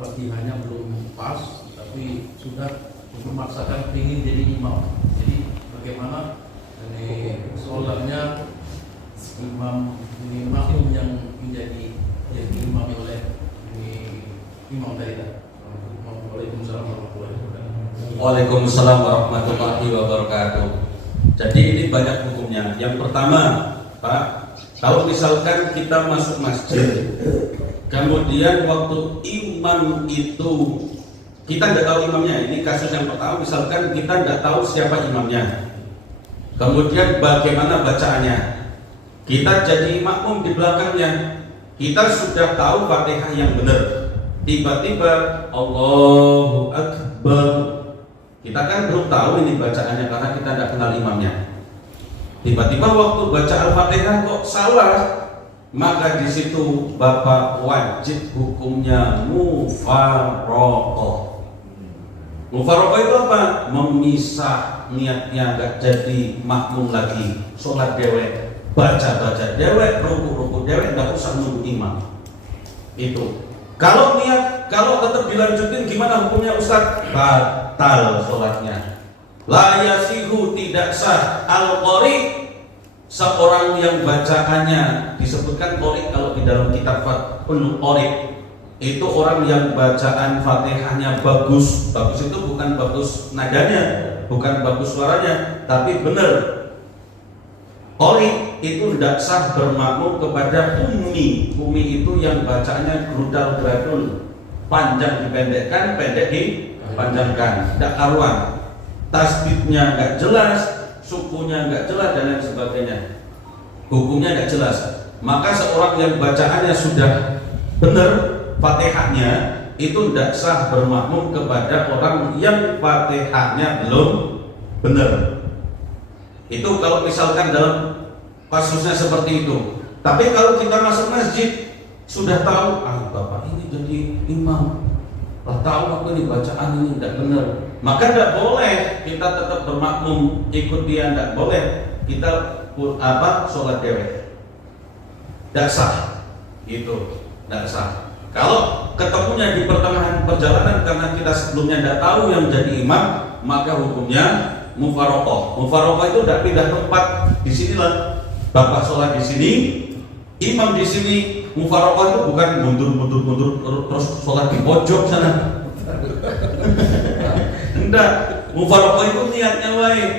Fatihahnya belum pas, tapi sudah memaksakan ingin jadi imam. Jadi bagaimana ini sholatnya makmum yang menjadi imam oleh imam tadi. Waalaikumsalam warahmatullahi wabarakatuh. Waalaikumsalam warahmatullahi wabarakatuh. Jadi ini banyak hukumnya. Yang pertama, Pak, kalau misalkan kita masuk masjid, kemudian waktu imam itu kita nggak tahu imamnya. Ini kasus yang pertama, misalkan kita nggak tahu siapa imamnya. Kemudian bagaimana bacaannya? Kita jadi makmum di belakangnya. Kita sudah tahu Fatihah yang benar. Tiba-tiba Allahu Akbar. Kita kan belum tahu ini bacaannya karena kita tidak kenal imamnya. Tiba-tiba waktu baca Al-Fatihah kok salah, maka di situ Bapak wajib hukumnya mufaraqah. Mufaraqah itu apa? Memisah, niatnya enggak jadi makmum lagi, sholat dewek, baca dewek, ruku dewek, enggak usah nunggu imam. Itu. Kalau tetap dilanjutin gimana hukumnya Ustaz? Batal sholatnya. La yasihu, tidak sah. Al-qari, seorang yang bacaannya disebutkan qari kalau di dalam kitab Fathul Qari. Itu orang yang bacaan Fatihahnya bagus. Bagus itu bukan bagus nadanya, bukan bagus suaranya, tapi benar. Qari itu tidak sah bermakmum kepada ummi. Ummi itu yang bacaannya grudal gradul, panjang dipendekkan, pendek dipanjangkan, tidak karuan. Tasbihnya nggak jelas, sukunya nggak jelas dan lain sebagainya. Hukumnya nggak jelas. Maka seorang yang bacaannya sudah benar Fatihahnya itu tidak sah bermakmum kepada orang yang Fatihahnya belum benar. Itu kalau misalkan dalam kasusnya seperti itu. Tapi kalau kita masuk masjid sudah tahu, bapak ini jadi imam, tahu aku ini bacaan ini tidak benar, maka tidak boleh kita tetap bermakmum ikut dia, tidak boleh kita sholat dewek, tidak sah, itu tidak sah. Kalau ketemunya di pertengahan perjalanan karena kita sebelumnya tidak tahu yang jadi imam, maka hukumnya mufaraqah. Mufaraqah itu tidak pindah tempat. Di sinilah bapak sholat di sini, imam di sini. Mufaraqah itu bukan mundur terus sholat di pojok sana. Enggak. Mufaraqah itu niatnya baik.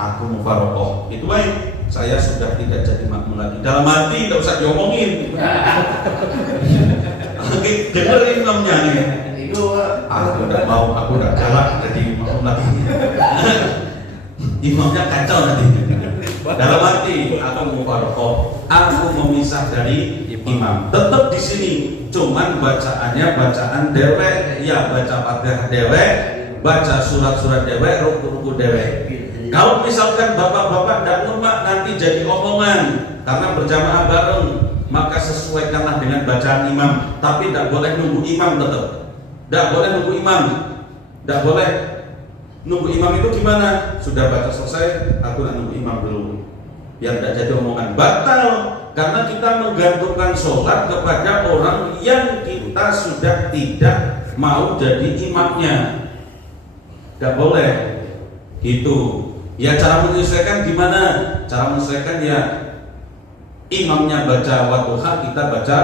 Aku mufaraqah itu baik. Saya sudah tidak jadi makmum lagi. Dalam hati tidak usah diomongin. Dengar imamnya nih. Aku tidak mau, aku tidak galak jadi makmum lagi. Imamnya kacau nanti. Dalam hati aku mufaraqah, aku memisah dari imam. Tetap di sini, cuman bacaannya bacaan dewek, ya baca Fatihah dewek, baca surat-surat dewek, ruku-ruku dewek. Kalau misalkan bapak-bapak tidak lemak nanti jadi omongan karena berjamaah bareng, maka sesuaikanlah dengan bacaan imam. Tapi tidak boleh nunggu imam tetap. Tidak boleh nunggu imam. Tidak boleh nunggu imam itu gimana? Sudah baca selesai, aku nak nunggu imam dulu. Biar tidak jadi omongan. Batal karena kita menggantungkan sholat kepada orang yang kita sudah tidak mau jadi imamnya. Tidak boleh. Gitu. Ya cara menyesuaikan gimana? Cara menyesuaikan ya imamnya baca Wadduha, kita baca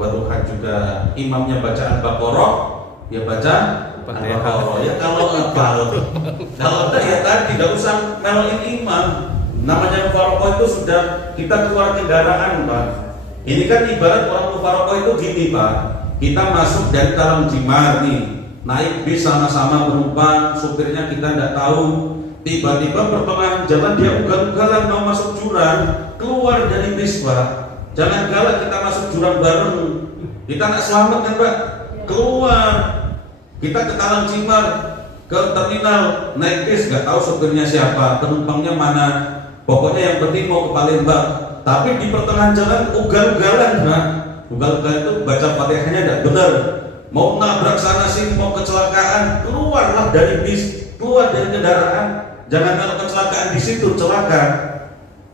Wadduha juga. Imamnya baca Al-Baqarah, ya baca Al-Baqarah. Ya kalau ya tadi tidak usah melin imam. Namanya mufaraqah itu sudah kita keluar kendaraan, Pak. Ini kan ibarat orang mufaraqah itu gini, Pak. Kita masuk dari Talang Jimar nih, naik bis sama-sama penumpang, supirnya kita tidak tahu. Tiba-tiba pertengahan jalan dia ugal-ugalan mau masuk jurang, keluar dari bis, Pak. Jangan galak kita masuk jurang bareng. Kita nggak selamat kan, Pak? Keluar. Kita ke Talang Jimar, ke terminal, naik bis, nggak tahu supirnya siapa, penumpangnya mana. Pokoknya yang penting mau ke Palembang. Tapi di pertengahan jalan ugal-ugalan, Pak. Ugal-ugalan itu baca Fatihahnya tidak benar. Mau nabrak sana sini, mau kecelakaan, keluarlah dari bis, keluar dari kendaraan. Jangan kalau kecelakaan di situ celaka,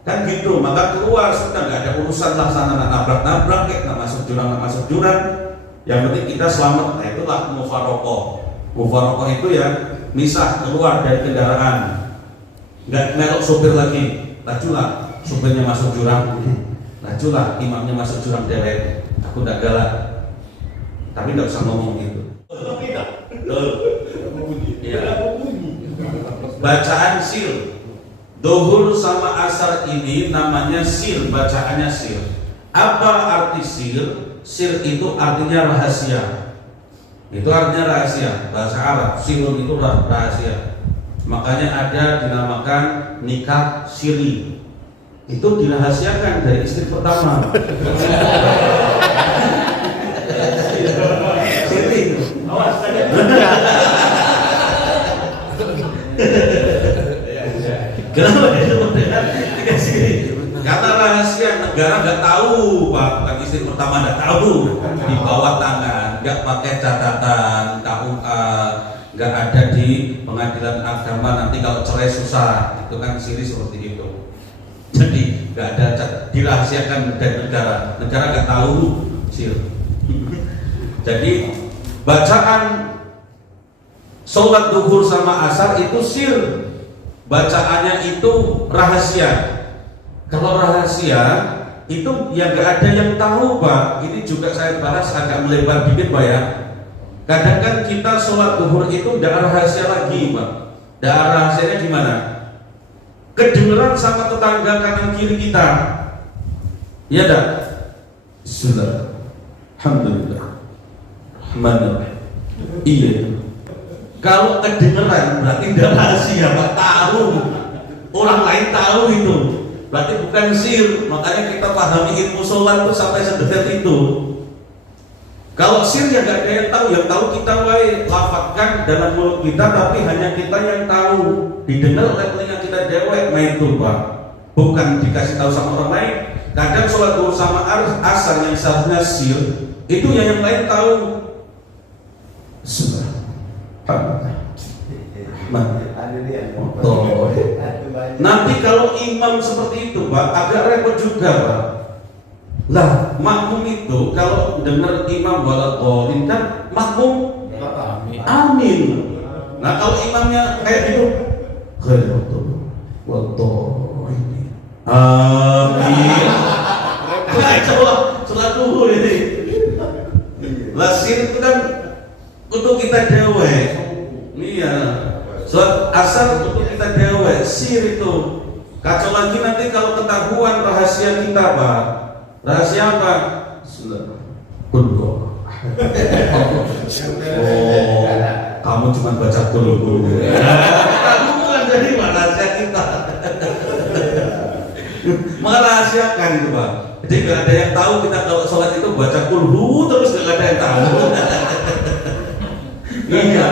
kan gitu. Maka keluar sudah nggak ada urusan lah sana nabrak-nabrak, nggak masuk jurang, Yang penting kita selamat. Nah, itulah mufarokoh. Mufarokoh itu ya misah keluar dari kendaraan. Nggak melok sopir lagi. Lajulah sopirnya masuk jurang. Lajulah imamnya masuk jurang dewek. Aku nggak galak. Tapi nggak usah ngomong gitu. Ya. Bacaan sir. Duhur sama asar ini namanya sir, bacaannya sir. Apa arti sir? Sir itu artinya rahasia. Itu artinya rahasia. Bahasa Arab, sirun itu rahasia. Makanya ada dinamakan nikah siri. Itu dirahasiakan dari istri pertama. Siri. Kenapa itu dikasih? Karena rahasia, negara nggak tahu, Pak. Bukan istri pertama nggak tahu. Di bawah tangan, nggak pakai catatan KUA, nggak ada di pengadilan agama. Nanti kalau cerai susah, itu kan siri seperti itu. Jadi nggak ada dirahasiakan dari negara. Negara nggak tahu sir. Jadi bacaan sholat duhur sama asar itu sir. Bacaannya itu rahasia. Kalau rahasia itu yang gak ada yang tahu, Pak. Ini juga saya bahas agak melebar dikit, Pak ya. Kadang kan kita sholat duhur itu gak rahasia lagi, Pak. Rahasianya gimana? Kedengeran sama tetangga kanan kiri kita. Iya dah. Bismillah. Alhamdulillah. Rahmanirrahim. Iya. Kalau kedengeran berarti tidak rahasia, Pak. Tahu, orang lain tahu itu, berarti bukan sir. Makanya kita pahami ilmu sholat itu sampai sedetail itu. Kalau sir ya gak ada yang tahu kita wae lafadzkan dalam mulut kita, tapi hanya kita yang tahu. Didengar oleh telinga kita dewek, nah itu, Pak. Bukan dikasih tahu sama orang lain. Kadang sholat duhur sama asar yang seharusnya sir, itu yang lain tahu. Sudah. Nanti kalau imam seperti itu, Pak, agak repot juga, Pak. Lah, makmum itu kalau dengar imam waladhdallin kan makmum amin. Nah, kalau imamnya kayak gitu, waladhdallin amin. Coba sholat duhur ini. Lah sir itu kan untuk kita dewe, iya. Sholat asar untuk kita dewe, sir itu. Kacau lagi nanti kalau ketahuan rahasia kita, Pak. Rahasia apa? Sudah. Oh, kamu cuma baca dulu. Ketahuan jadi rahasia kita. Merahasiakan itu, Pak. Jadi nggak ada yang tahu kita kalau sholat itu baca kulhu terus nggak ada yang tahu. Iya.